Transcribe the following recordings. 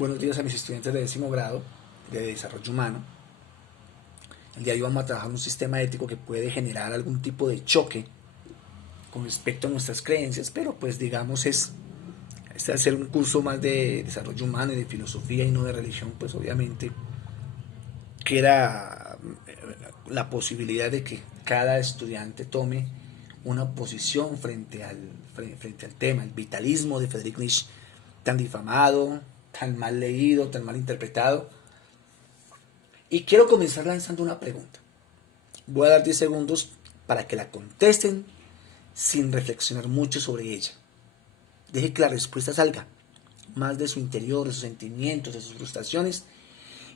Buenos días a mis estudiantes de 10º grado de desarrollo humano. El día de hoy vamos a trabajar un sistema ético que puede generar algún tipo de choque con respecto a nuestras creencias, pero pues digamos este al ser un curso más de desarrollo humano y de filosofía y no de religión, pues obviamente queda la posibilidad de que cada estudiante tome una posición frente al tema, el vitalismo de Friedrich Nietzsche, tan difamado, tan mal leído, tan mal interpretado. Y quiero comenzar lanzando una pregunta. Voy a dar 10 segundos para que la contesten sin reflexionar mucho sobre ella. Deje que la respuesta salga más de su interior, de sus sentimientos, de sus frustraciones,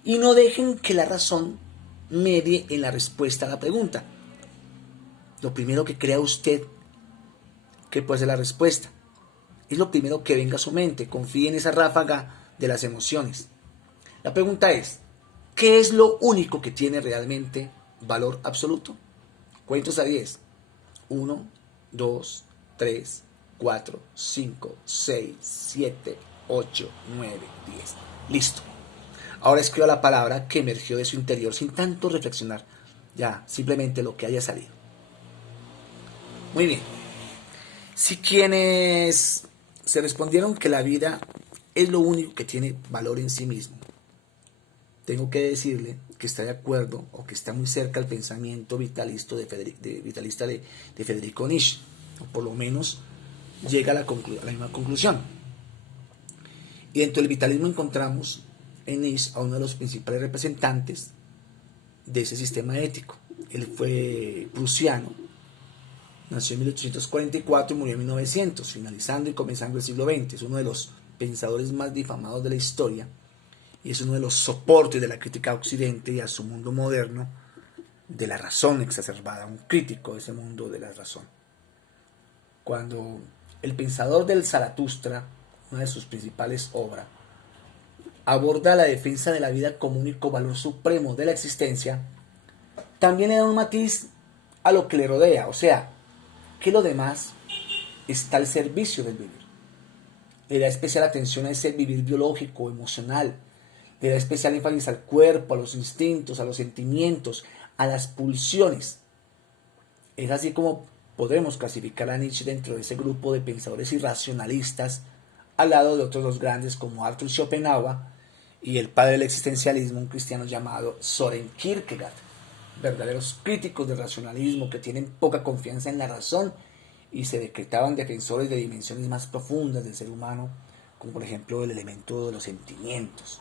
y no dejen que la razón medie en la respuesta a la pregunta. Lo primero que crea usted que puede ser la respuesta es lo primero que venga a su mente. Confíe en esa ráfaga de las emociones. La pregunta es, ¿qué es lo único que tiene realmente valor absoluto? Cuentos a 10. 1, 2, 3, 4, 5, 6, 7, 8, 9, 10. Listo. Ahora escriba la palabra que emergió de su interior sin tanto reflexionar. Ya, simplemente lo que haya salido. Muy bien. Si quienes se respondieron que la vida es lo único que tiene valor en sí mismo, tengo que decirle que está de acuerdo o que está muy cerca al pensamiento vitalista de Federico Nietzsche, o por lo menos llega a la misma conclusión. Y dentro del vitalismo encontramos en Nietzsche a uno de los principales representantes de ese sistema ético. Él fue prusiano, nació en 1844 y murió en 1900, finalizando y comenzando el siglo XX. Es uno de los pensadores más difamados de la historia y es uno de los soportes de la crítica a Occidente y a su mundo moderno de la razón exacerbada, un crítico de ese mundo de la razón. Cuando el pensador del Zaratustra, una de sus principales obras, aborda la defensa de la vida como único valor supremo de la existencia, también le da un matiz a lo que le rodea, o sea, que lo demás está al servicio del vivir. Le da especial atención a ese vivir biológico, emocional, le da especial énfasis al cuerpo, a los instintos, a los sentimientos, a las pulsiones. Es así como podemos clasificar a Nietzsche dentro de ese grupo de pensadores irracionalistas, al lado de otros dos grandes como Arthur Schopenhauer y el padre del existencialismo, un cristiano llamado Søren Kierkegaard. Verdaderos críticos del racionalismo que tienen poca confianza en la razón y se decretaban defensores de dimensiones más profundas del ser humano, como por ejemplo el elemento de los sentimientos.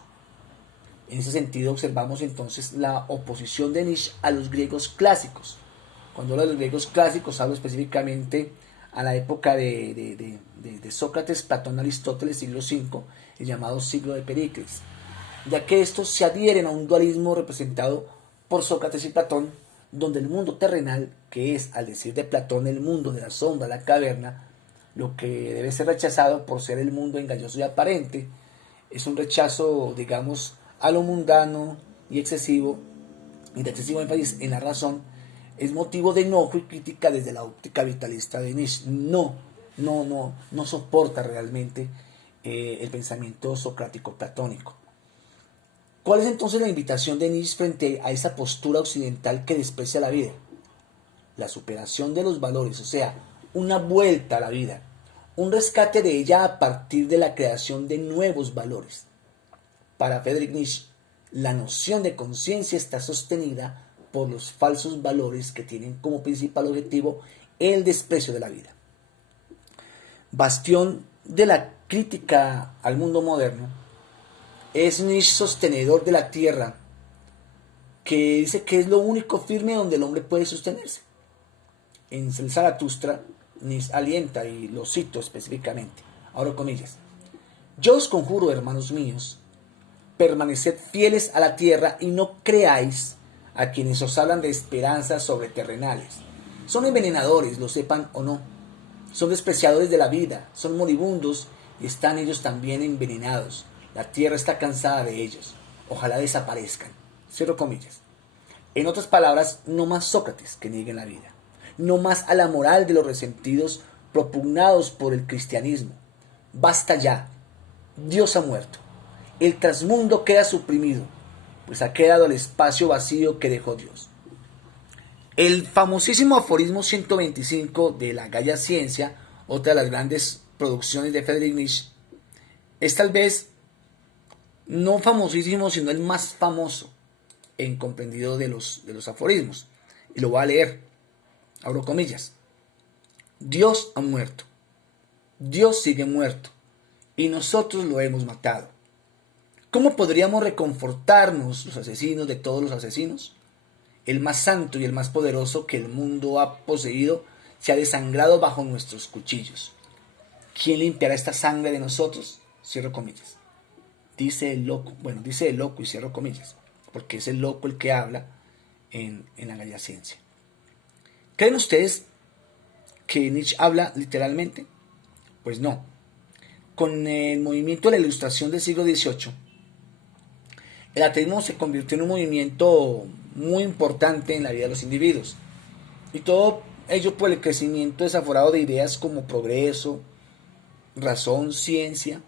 En ese sentido observamos entonces la oposición de Nietzsche a los griegos clásicos. Cuando hablo de los griegos clásicos hablo específicamente a la época de Sócrates, Platón, Aristóteles, siglo V, el llamado siglo de Pericles, ya que estos se adhieren a un dualismo representado por Sócrates y Platón, donde el mundo terrenal, que es, al decir de Platón, el mundo de la sombra, la caverna, lo que debe ser rechazado por ser el mundo engañoso y aparente, es un rechazo, digamos, a lo mundano y excesivo, y de excesivo énfasis en la razón, es motivo de enojo y crítica desde la óptica vitalista de Nietzsche. No soporta realmente el pensamiento socrático-platónico. ¿Cuál es entonces la invitación de Nietzsche frente a esa postura occidental que desprecia la vida? La superación de los valores, o sea, una vuelta a la vida, un rescate de ella a partir de la creación de nuevos valores. Para Friedrich Nietzsche, la noción de conciencia está sostenida por los falsos valores que tienen como principal objetivo el desprecio de la vida. Bastión de la crítica al mundo moderno, es Nietzsche sostenedor de la tierra, que dice que es lo único firme donde el hombre puede sostenerse. En el Zaratustra, Nietzsche alienta, y lo cito específicamente, abro comillas: yo os conjuro, hermanos míos, permaneced fieles a la tierra y no creáis a quienes os hablan de esperanzas sobreterrenales. Son envenenadores, lo sepan o no. Son despreciadores de la vida, son moribundos y están ellos también envenenados. La tierra está cansada de ellos. Ojalá desaparezcan. Cierro comillas. En otras palabras, no más Sócrates que nieguen la vida. No más a la moral de los resentidos propugnados por el cristianismo. Basta ya. Dios ha muerto. el trasmundo queda suprimido, pues ha quedado el espacio vacío que dejó Dios. El famosísimo aforismo 125 de la Gaia Ciencia, otra de las grandes producciones de Friedrich Nietzsche, es tal vez no famosísimo, sino el más famoso en comprendido de los aforismos. Y lo voy a leer, abro comillas. Dios ha muerto, Dios sigue muerto, y nosotros lo hemos matado. ¿Cómo podríamos reconfortarnos los asesinos de todos los asesinos? El más santo y el más poderoso que el mundo ha poseído se ha desangrado bajo nuestros cuchillos. ¿Quién limpiará esta sangre de nosotros? Cierro comillas. Dice el loco y cierro comillas, porque es el loco el que habla en la Gaia Ciencia. ¿Creen ustedes que Nietzsche habla literalmente? Pues no. Con el movimiento de la Ilustración del siglo XVIII, el ateísmo se convirtió en un movimiento muy importante en la vida de los individuos. Y todo ello por el crecimiento desaforado de ideas como progreso, razón, ciencia,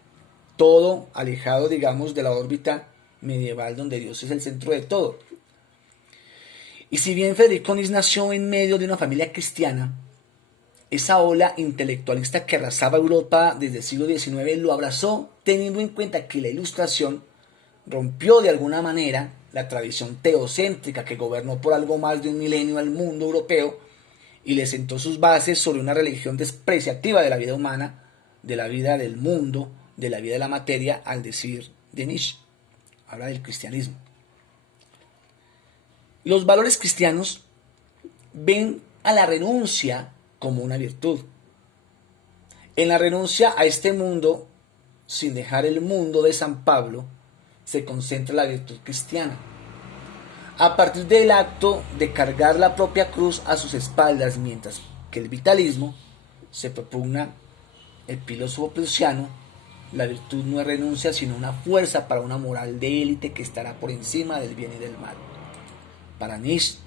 todo alejado, digamos, de la órbita medieval donde Dios es el centro de todo. Y si bien Federico Nietzsche nació en medio de una familia cristiana, esa ola intelectualista que arrasaba Europa desde el siglo XIX lo abrazó teniendo en cuenta que la Ilustración rompió de alguna manera la tradición teocéntrica que gobernó por algo más de un milenio al mundo europeo y le sentó sus bases sobre una religión despreciativa de la vida humana, de la vida del mundo, de la vida de la materia, al decir de Nietzsche. Habla del cristianismo. Los valores cristianos ven a la renuncia como una virtud. En la renuncia a este mundo, sin dejar el mundo de San Pablo, se concentra la virtud cristiana. A partir del acto de cargar la propia cruz a sus espaldas, mientras que el vitalismo se propugna el filósofo prusiano, la virtud no es renuncia sino una fuerza para una moral de élite que estará por encima del bien y del mal. Para Nietzsche,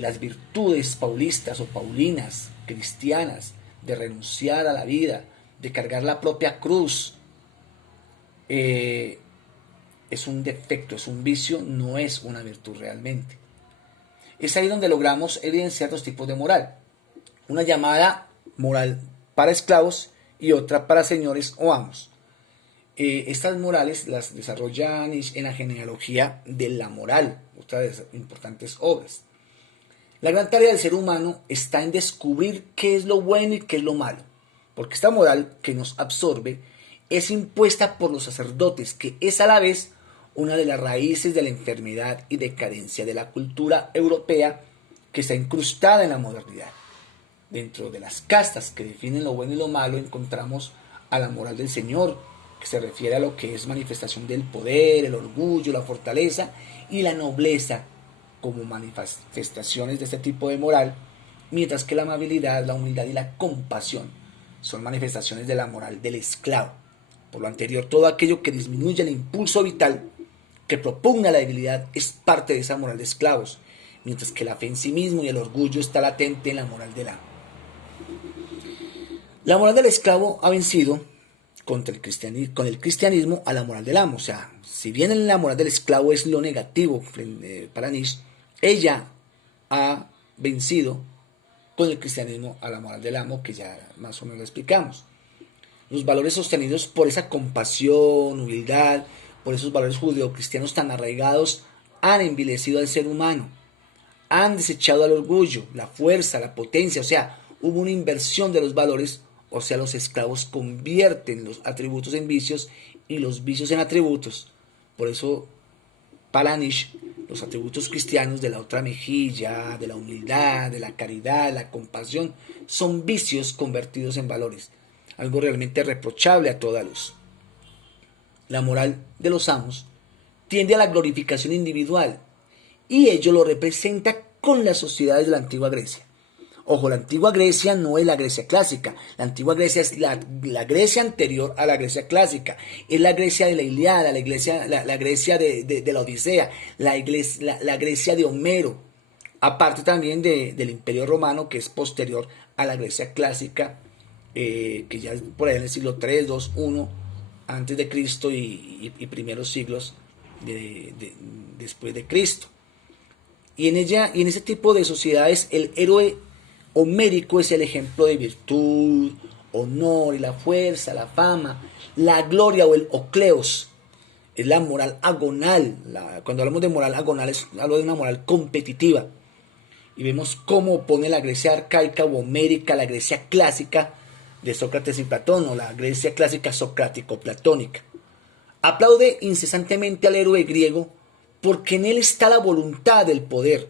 las virtudes paulistas o paulinas, cristianas, de renunciar a la vida, de cargar la propia cruz, es un defecto, es un vicio, no es una virtud realmente. Es ahí donde logramos evidenciar dos tipos de moral. Una llamada moral para esclavos y otra para señores o amos. Estas morales las desarrolla Nietzsche en la genealogía de la moral, otra de las importantes obras. La gran tarea del ser humano está en descubrir qué es lo bueno y qué es lo malo, porque esta moral que nos absorbe es impuesta por los sacerdotes, que es a la vez una de las raíces de la enfermedad y decadencia de la cultura europea que está incrustada en la modernidad. Dentro de las castas que definen lo bueno y lo malo encontramos a la moral del Señor, que se refiere a lo que es manifestación del poder, el orgullo, la fortaleza y la nobleza como manifestaciones de este tipo de moral, mientras que la amabilidad, la humildad y la compasión son manifestaciones de la moral del esclavo. Por lo anterior, todo aquello que disminuye el impulso vital, que propugna la debilidad, es parte de esa moral de esclavos, mientras que la fe en sí mismo y el orgullo está latente en la moral del amo. La moral del esclavo ha vencido con el cristianismo a la moral del amo. O sea, si bien la moral del esclavo es lo negativo para Nietzsche, ella ha vencido con el cristianismo a la moral del amo, que ya más o menos lo explicamos. Los valores sostenidos por esa compasión, humildad, por esos valores judeocristianos tan arraigados, han envilecido al ser humano, han desechado al orgullo, la fuerza, la potencia. O sea, hubo una inversión de los valores. O sea, los esclavos convierten los atributos en vicios y los vicios en atributos. Por eso, para Nietzsche, los atributos cristianos de la otra mejilla, de la humildad, de la caridad, la compasión, son vicios convertidos en valores. Algo realmente reprochable a toda luz. La moral de los amos tiende a la glorificación individual y ello lo representa con las sociedades de la antigua Grecia. Ojo, la antigua Grecia no es la Grecia clásica. La antigua Grecia es la Grecia anterior a la Grecia clásica. Es la Grecia de la Ilíada, la Grecia de la Odisea, la Grecia de Homero. Aparte también del Imperio Romano, que es posterior a la Grecia clásica, que ya es por ahí en el siglo 3, 2, 1 antes de Cristo y primeros siglos después de Cristo. Y en ese tipo de sociedades el héroe homérico es el ejemplo de virtud, honor y la fuerza, la fama, la gloria o el ocleos. Es la moral agonal. Cuando hablamos de moral agonal, hablo de una moral competitiva. Y vemos cómo opone la Grecia arcaica o homérica a la Grecia clásica de Sócrates y Platón, o la Grecia clásica socrático-platónica. Aplaude incesantemente al héroe griego porque en él está la voluntad del poder,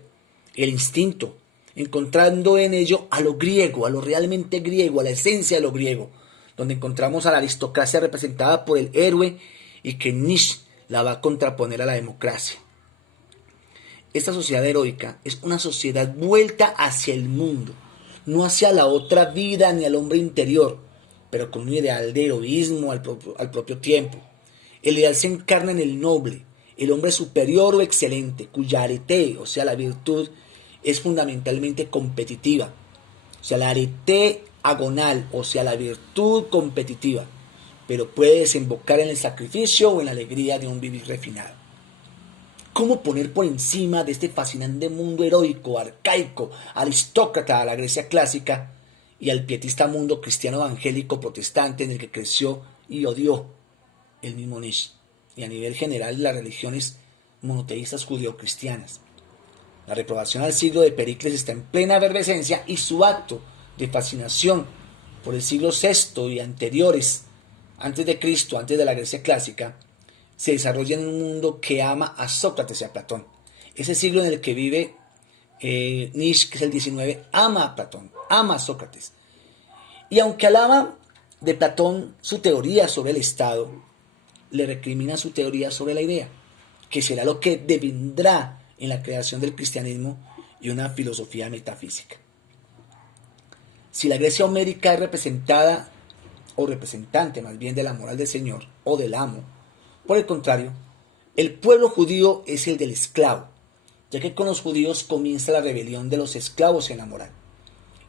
el instinto, encontrando en ello a lo griego, a lo realmente griego, a la esencia de lo griego, donde encontramos a la aristocracia representada por el héroe y que Nietzsche la va a contraponer a la democracia. Esta sociedad heroica es una sociedad vuelta hacia el mundo, no hacia la otra vida ni al hombre interior, pero con un ideal de heroísmo al propio tiempo. El ideal se encarna en el noble, el hombre superior o excelente, cuya arete, o sea, la virtud, es fundamentalmente competitiva. O sea, la arete agonal, o sea, la virtud competitiva, pero puede desembocar en el sacrificio o en la alegría de un vivir refinado. ¿Cómo poner por encima de este fascinante mundo heroico, arcaico, aristócrata a la Grecia clásica y al pietista mundo cristiano evangélico protestante en el que creció y odió el mismo Nietzsche, y a nivel general las religiones monoteístas judeocristianas? La reprobación al siglo de Pericles está en plena efervescencia y su acto de fascinación por el siglo VI y anteriores, antes de Cristo, antes de la Grecia clásica, se desarrolla en un mundo que ama a Sócrates y a Platón. Ese siglo en el que vive Nietzsche, que es el XIX, ama a Platón, ama a Sócrates. Y aunque alaba de Platón su teoría sobre el Estado, le recrimina su teoría sobre la idea, que será lo que devendrá en la creación del cristianismo y una filosofía metafísica. Si la Grecia homérica es representada, o representante más bien, de la moral del Señor o del amo, por el contrario, el pueblo judío es el del esclavo, ya que con los judíos comienza la rebelión de los esclavos en la moral.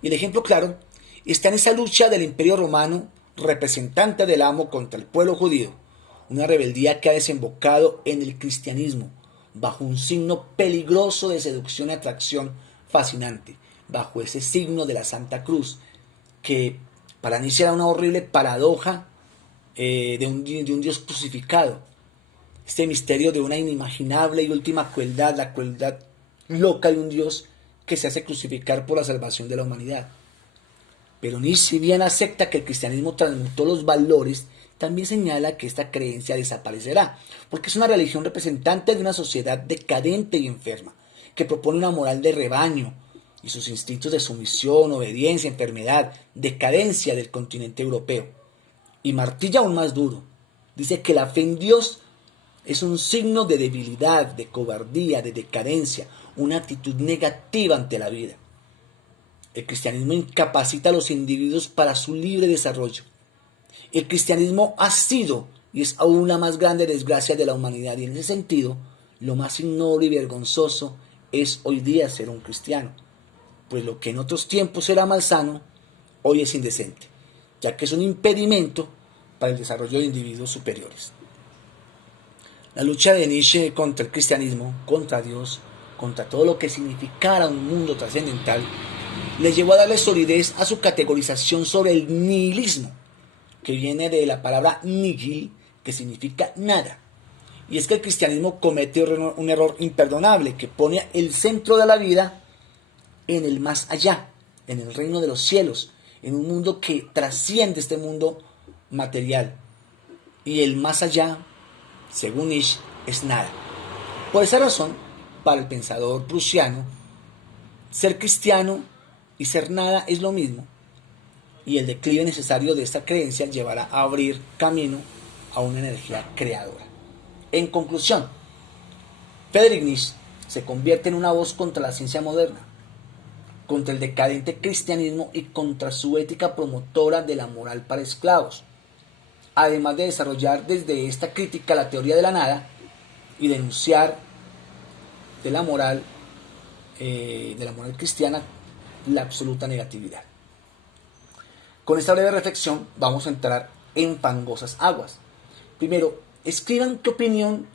Y el ejemplo claro está en esa lucha del Imperio Romano, representante del amo, contra el pueblo judío, una rebeldía que ha desembocado en el cristianismo, bajo un signo peligroso de seducción y atracción fascinante, bajo ese signo de la Santa Cruz, que para mí será una horrible paradoja de un Dios crucificado. Este misterio de una inimaginable y última crueldad, la crueldad loca de un Dios que se hace crucificar por la salvación de la humanidad. Pero Nietzsche, si bien acepta que el cristianismo transmutó los valores, también señala que esta creencia desaparecerá, porque es una religión representante de una sociedad decadente y enferma, que propone una moral de rebaño, y sus instintos de sumisión, obediencia, enfermedad, decadencia del continente europeo. Y martilla aún más duro. Dice que la fe en Dios es un signo de debilidad, de cobardía, de decadencia, una actitud negativa ante la vida. El cristianismo incapacita a los individuos para su libre desarrollo. El cristianismo ha sido y es aún la más grande desgracia de la humanidad, y en ese sentido, lo más ignoble y vergonzoso es hoy día ser un cristiano, pues lo que en otros tiempos era malsano, hoy es indecente, ya que es un impedimento para el desarrollo de individuos superiores. La lucha de Nietzsche contra el cristianismo, contra Dios, contra todo lo que significara un mundo trascendental, le llevó a darle solidez a su categorización sobre el nihilismo, que viene de la palabra nihil, que significa nada. Y es que el cristianismo comete un error imperdonable, que pone el centro de la vida en el más allá, en el reino de los cielos, en un mundo que trasciende este mundo material. Y el más allá, según Nietzsche, es nada. Por esa razón, para el pensador prusiano, ser cristiano y ser nada es lo mismo, y el declive necesario de esta creencia llevará a abrir camino a una energía creadora. En conclusión, Friedrich Nietzsche se convierte en una voz contra la ciencia moderna, contra el decadente cristianismo y contra su ética promotora de la moral para esclavos, además de desarrollar desde esta crítica la teoría de la nada y denunciar de la moral cristiana la absoluta negatividad. Con esta breve reflexión vamos a entrar en fangosas aguas, Primero, escriban qué opinión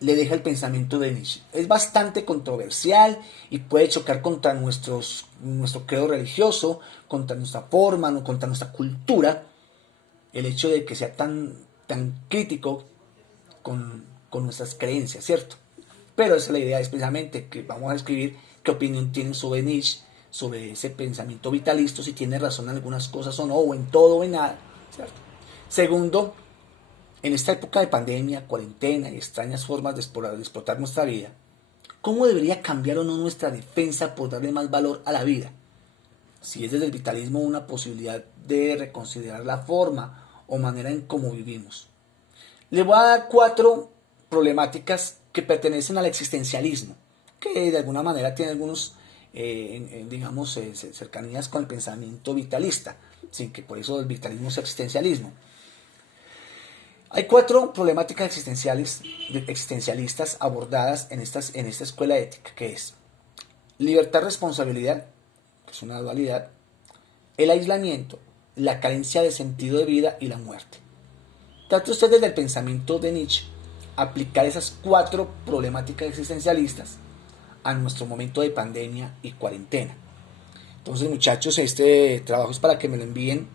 le deja el pensamiento de Nietzsche. Es bastante controversial y puede chocar contra nuestro credo religioso, contra nuestra forma, no, contra nuestra cultura, el hecho de que sea tan crítico con nuestras creencias, ¿cierto? Pero esa es la idea, es precisamente que vamos a escribir qué opinión tienen sobre Nietzsche, sobre ese pensamiento vitalista, si tiene razón en algunas cosas o no, o en todo o en nada, ¿cierto? Segundo, en esta época de pandemia, cuarentena y extrañas formas de explotar nuestra vida, ¿cómo debería cambiar o no nuestra defensa por darle más valor a la vida? Si es desde el vitalismo una posibilidad de reconsiderar la forma o manera en cómo vivimos. Le voy a dar 4 problemáticas que pertenecen al existencialismo, que de alguna manera tienen algunos, digamos, cercanías con el pensamiento vitalista, sin que por eso el vitalismo sea existencialismo. Hay 4 problemáticas existencialistas abordadas en esta escuela ética, que es libertad, responsabilidad, que es una dualidad, el aislamiento, la carencia de sentido de vida y la muerte. Trate usted desde el pensamiento de Nietzsche aplicar esas 4 problemáticas existencialistas a nuestro momento de pandemia y cuarentena. Entonces, muchachos, este trabajo es para que me lo envíen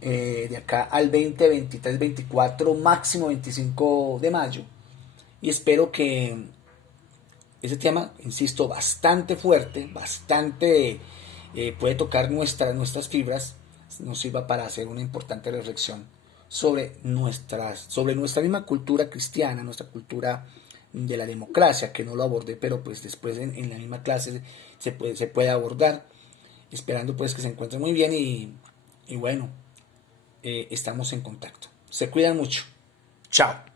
de acá al 20, 23, 24, máximo 25 de mayo. Y espero que ese tema, insisto, bastante fuerte, bastante puede tocar nuestras fibras, nos sirva para hacer una importante reflexión sobre nuestra misma cultura cristiana, nuestra cultura de la democracia, que no lo abordé, pero pues después en la misma clase se puede abordar, esperando pues que se encuentren muy bien y bueno, estamos en contacto. Se cuidan mucho. Chao.